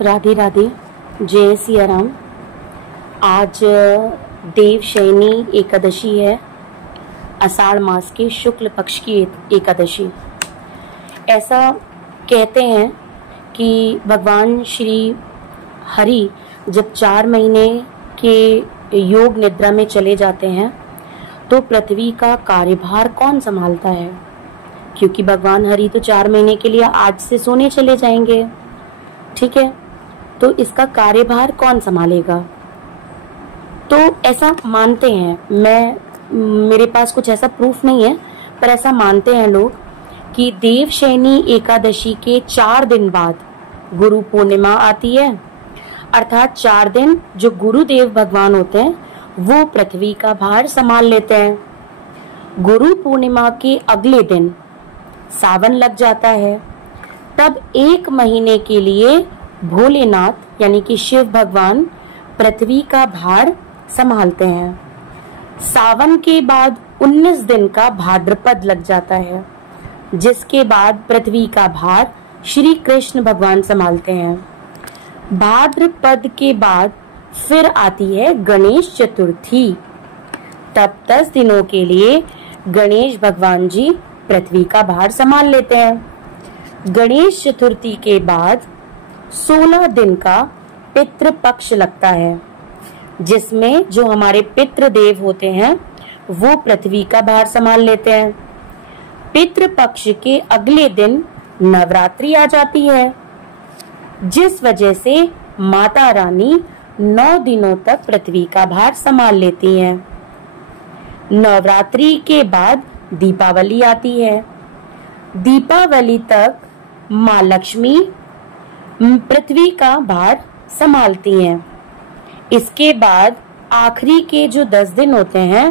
राधे राधे, जय सिया राम। आज देवशयनी एकादशी है, आषाढ़ मास के शुक्ल पक्ष की एकादशी। ऐसा कहते हैं कि भगवान श्री हरि जब 4 महीने के योग निद्रा में चले जाते हैं तो पृथ्वी का कार्यभार कौन संभालता है? क्योंकि भगवान हरि तो 4 महीने के लिए आज से सोने चले जाएंगे, ठीक है, तो इसका कार्यभार कौन संभालेगा? तो ऐसा मानते हैं, मेरे पास कुछ ऐसा प्रूफ नहीं है, पर ऐसा मानते हैं लोग कि देवशयनी एकादशी के 4 दिन बाद गुरु पूर्णिमा आती है। अर्थात 4 दिन जो गुरुदेव भगवान होते हैं वो पृथ्वी का भार संभाल लेते हैं। गुरु पूर्णिमा के अगले दिन सावन लग जाता है, तब 1 महीने के लिए भोलेनाथ यानी कि शिव भगवान पृथ्वी का भार संभालते हैं। सावन के बाद 19 दिन का भाद्रपद लग जाता है, जिसके बाद पृथ्वी का भार श्री कृष्ण भगवान संभालते हैं। भाद्रपद के बाद फिर आती है गणेश चतुर्थी, तब 10 दिनों के लिए गणेश भगवान जी पृथ्वी का भार संभाल लेते हैं। गणेश चतुर्थी के बाद 16 दिन का पितृ पक्ष लगता है, जिसमें जो हमारे पितृ देव होते हैं वो पृथ्वी का भार संभाल लेते हैं। पितृ पक्ष के अगले दिन नवरात्रि आ जाती है, जिस वजह से माता रानी 9 दिनों तक पृथ्वी का भार संभाल लेती हैं। नवरात्रि के बाद दीपावली आती है। दीपावली तक माँ लक्ष्मी पृथ्वी का भार संभालती हैं। इसके बाद आखिरी के जो 10 दिन होते हैं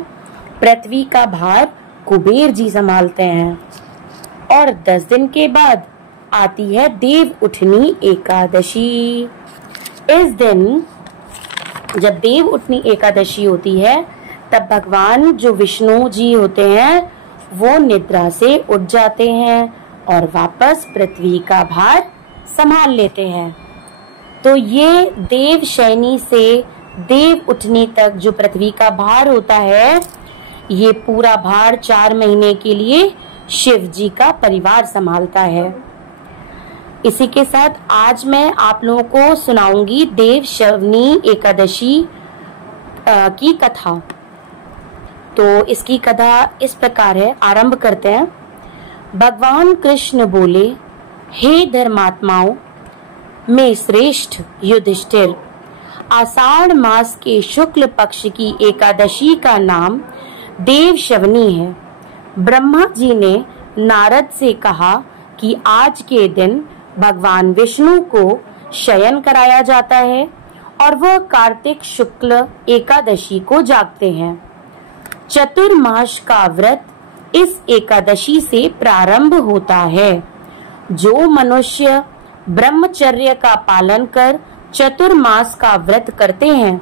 पृथ्वी का भार कुबेर जी संभालते हैं। और 10 दिन के बाद आती है देव उठनी एकादशी। इस दिन जब देव उठनी एकादशी होती है तब भगवान जो विष्णु जी होते हैं वो निद्रा से उठ जाते हैं और वापस पृथ्वी का भार संभाल लेते हैं। तो ये देवशयनी से देव उठनी तक जो पृथ्वी का भार होता है, ये पूरा भार 4 महीने के लिए शिव जी का परिवार संभालता है। इसी के साथ आज मैं आप लोगों को सुनाऊंगी देवशयनी एकादशी की कथा। तो इसकी कथा इस प्रकार है, आरंभ करते हैं। भगवान कृष्ण बोले, हे धर्मात्माओं में श्रेष्ठ युधिष्ठिर, आषाढ़ मास के शुक्ल पक्ष की एकादशी का नाम देवशयनी है। ब्रह्मा जी ने नारद से कहा कि आज के दिन भगवान विष्णु को शयन कराया जाता है और वह कार्तिक शुक्ल एकादशी को जागते हैं। चतुर्मास का व्रत इस एकादशी से प्रारंभ होता है। जो मनुष्य ब्रह्मचर्य का पालन कर चतुर्मास का व्रत करते हैं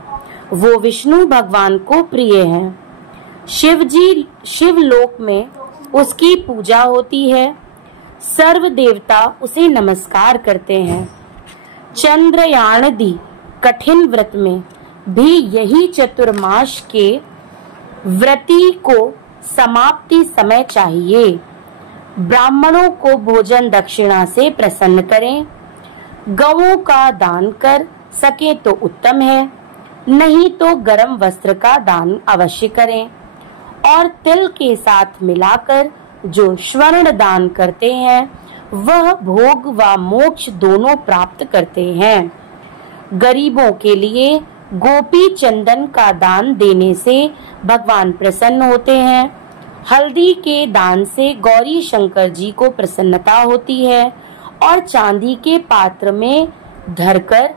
वो विष्णु भगवान को प्रिय हैं। शिवलोक में उसकी पूजा होती है, सर्व देवता उसे नमस्कार करते हैं। चंद्रयाणादि कठिन व्रत में भी यही चतुर्मास के व्रती को समाप्ति समय चाहिए। ब्राह्मणों को भोजन दक्षिणा से प्रसन्न करें। गौओं का दान कर सके तो उत्तम है, नहीं तो गर्म वस्त्र का दान अवश्य करें। और तिल के साथ मिलाकर जो स्वर्ण दान करते हैं वह भोग व मोक्ष दोनों प्राप्त करते हैं। गरीबों के लिए गोपी चंदन का दान देने से भगवान प्रसन्न होते हैं। हल्दी के दान से गौरी शंकर जी को प्रसन्नता होती है और चांदी के पात्र में धरकर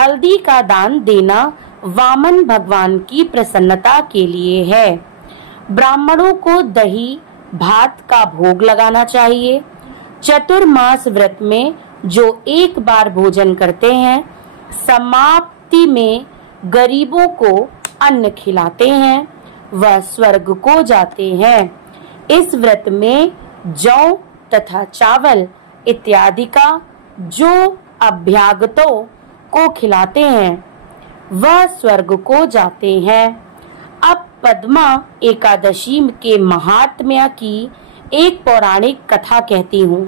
हल्दी का दान देना वामन भगवान की प्रसन्नता के लिए है। ब्राह्मणों को दही भात का भोग लगाना चाहिए। चतुर्मास व्रत में जो एक बार भोजन करते हैं समाप्ति में गरीबों को अन्न खिलाते हैं, वह स्वर्ग को जाते हैं। इस व्रत में जौ तथा चावल इत्यादि का जो अभ्यागतों सबको खिलाते हैं, वह स्वर्ग को जाते हैं। अब पद्मा एकादशी के महात्म्य की एक पौराणिक कथा कहती हूँ।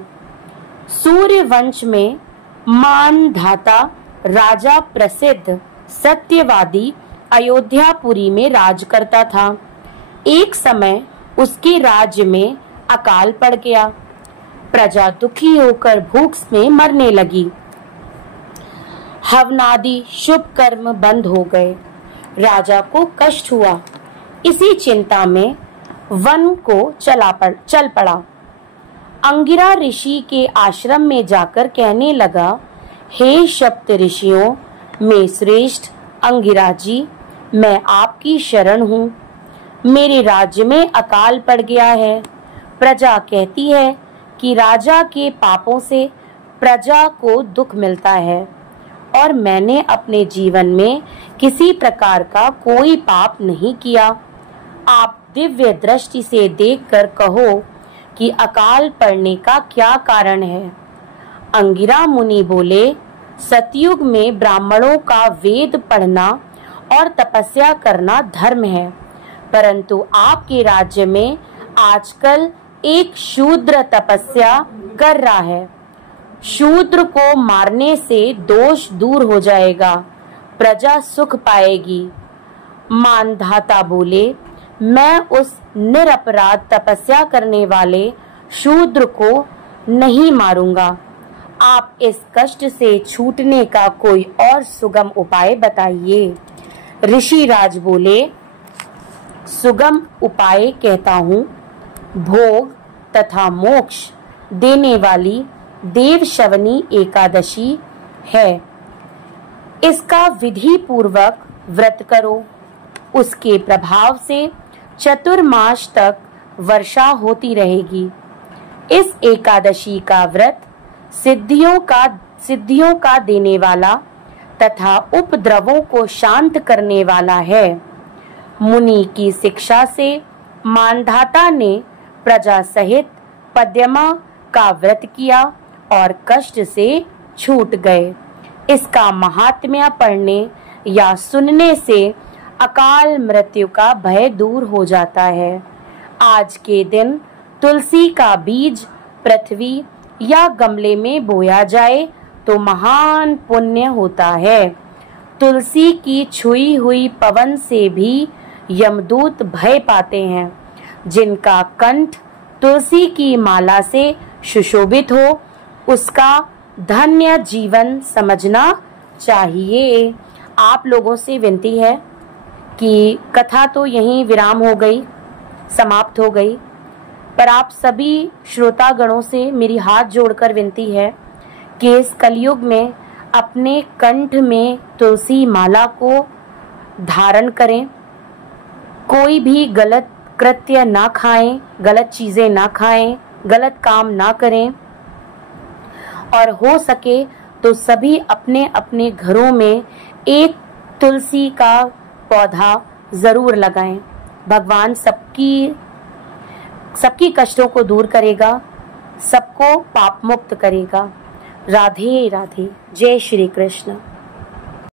सूर्य वंश में मानधाता राजा प्रसिद्ध सत्यवादी अयोध्यापुरी में राज करता था। एक समय उसके राज्य में अकाल पड़ गया। प्रजा दुखी होकर भूख में मरने लगी। हवनादि शुभ कर्म बंद हो गए। राजा को कष्ट हुआ। इसी चिंता में वन को चल पड़ा। अंगिरा ऋषि के आश्रम में जाकर कहने लगा, हे सप्त ऋषियों में श्रेष्ठ अंगिरा जी, मैं आपकी शरण हूँ। मेरे राज्य में अकाल पड़ गया है। प्रजा कहती है कि राजा के पापों से प्रजा को दुख मिलता है और मैंने अपने जीवन में किसी प्रकार का कोई पाप नहीं किया। आप दिव्य दृष्टि से देखकर कहो कि अकाल पड़ने का क्या कारण है। अंगिरा मुनि बोले, सतयुग में ब्राह्मणों का वेद पढ़ना और तपस्या करना धर्म है, परंतु आपके राज्य में आजकल एक शूद्र तपस्या कर रहा है। शूद्र को मारने से दोष दूर हो जाएगा, प्रजा सुख पाएगी। मानधाता बोले, मैं उस निरपराध तपस्या करने वाले शूद्र को नहीं मारूंगा। आप इस कष्ट से छूटने का कोई और सुगम उपाय बताइए। ऋषिराज बोले, सुगम उपाय कहता हूँ। भोग तथा मोक्ष देने वाली देवशवनी एकादशी है। इसका विधि पूर्वक व्रत करो। उसके प्रभाव से चतुर्मास तक वर्षा होती रहेगी। इस एकादशी का व्रत सिद्धियों का देने वाला तथा उपद्रवों को शांत करने वाला है। मुनि की शिक्षा से मानधाता ने प्रजा सहित पद्मा का व्रत किया और कष्ट से छूट गए। इसका महात्म्य पढ़ने या सुनने से अकाल मृत्यु का भय दूर हो जाता है। आज के दिन तुलसी का बीज पृथ्वी या गमले में बोया जाए तो महान पुण्य होता है। तुलसी की छुई हुई पवन से भी यमदूत भय पाते हैं। जिनका कंठ तुलसी की माला से सुशोभित हो, उसका धन्य जीवन समझना चाहिए। आप लोगों से विनती है कि कथा तो यहीं विराम हो गई, समाप्त हो गई, पर आप सभी श्रोतागणों से मेरी हाथ जोड़कर विनती है कि इस कलयुग में अपने कंठ में तुलसी माला को धारण करें। कोई भी गलत कृत्य ना खाएं, गलत चीजें ना खाएं, गलत काम ना करें और हो सके तो सभी अपने अपने घरों में एक तुलसी का पौधा जरूर लगाएं। भगवान सबकी कष्टों को दूर करेगा, सबको पाप मुक्त करेगा। राधे राधे। जय श्री कृष्ण।